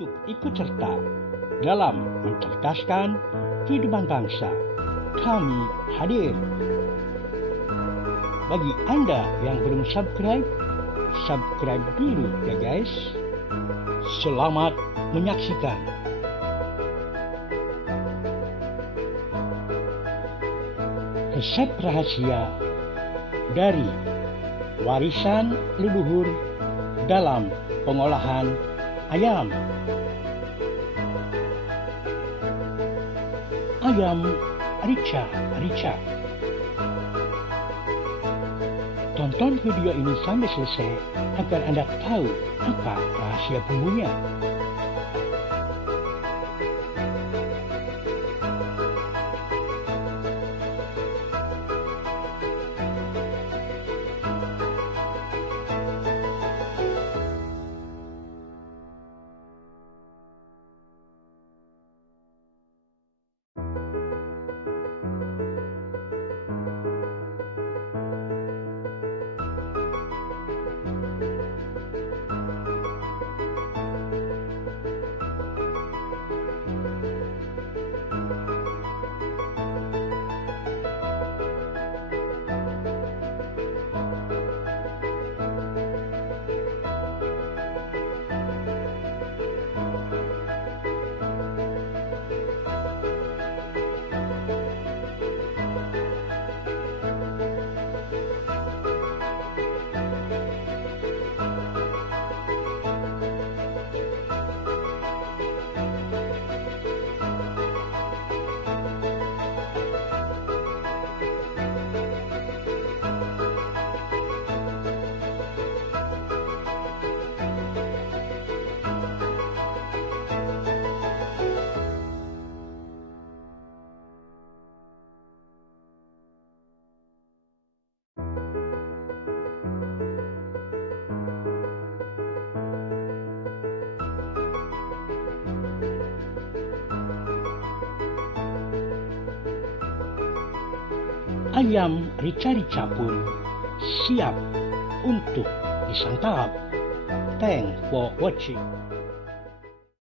untuk ikut serta dalam mencerdaskan kehidupan bangsa. Kami hadir. Bagi Anda yang belum subscribe dulu ya guys. Selamat menyaksikan. Resep rahasia dari Warisan Leluhur dalam pengolahan ayam. Ayam Rica Rica. Tonton video ini sampai selesai agar Anda tahu apa rahasia bumbunya. Ayam rica-rica pun siap untuk disantap. Thanks for watching.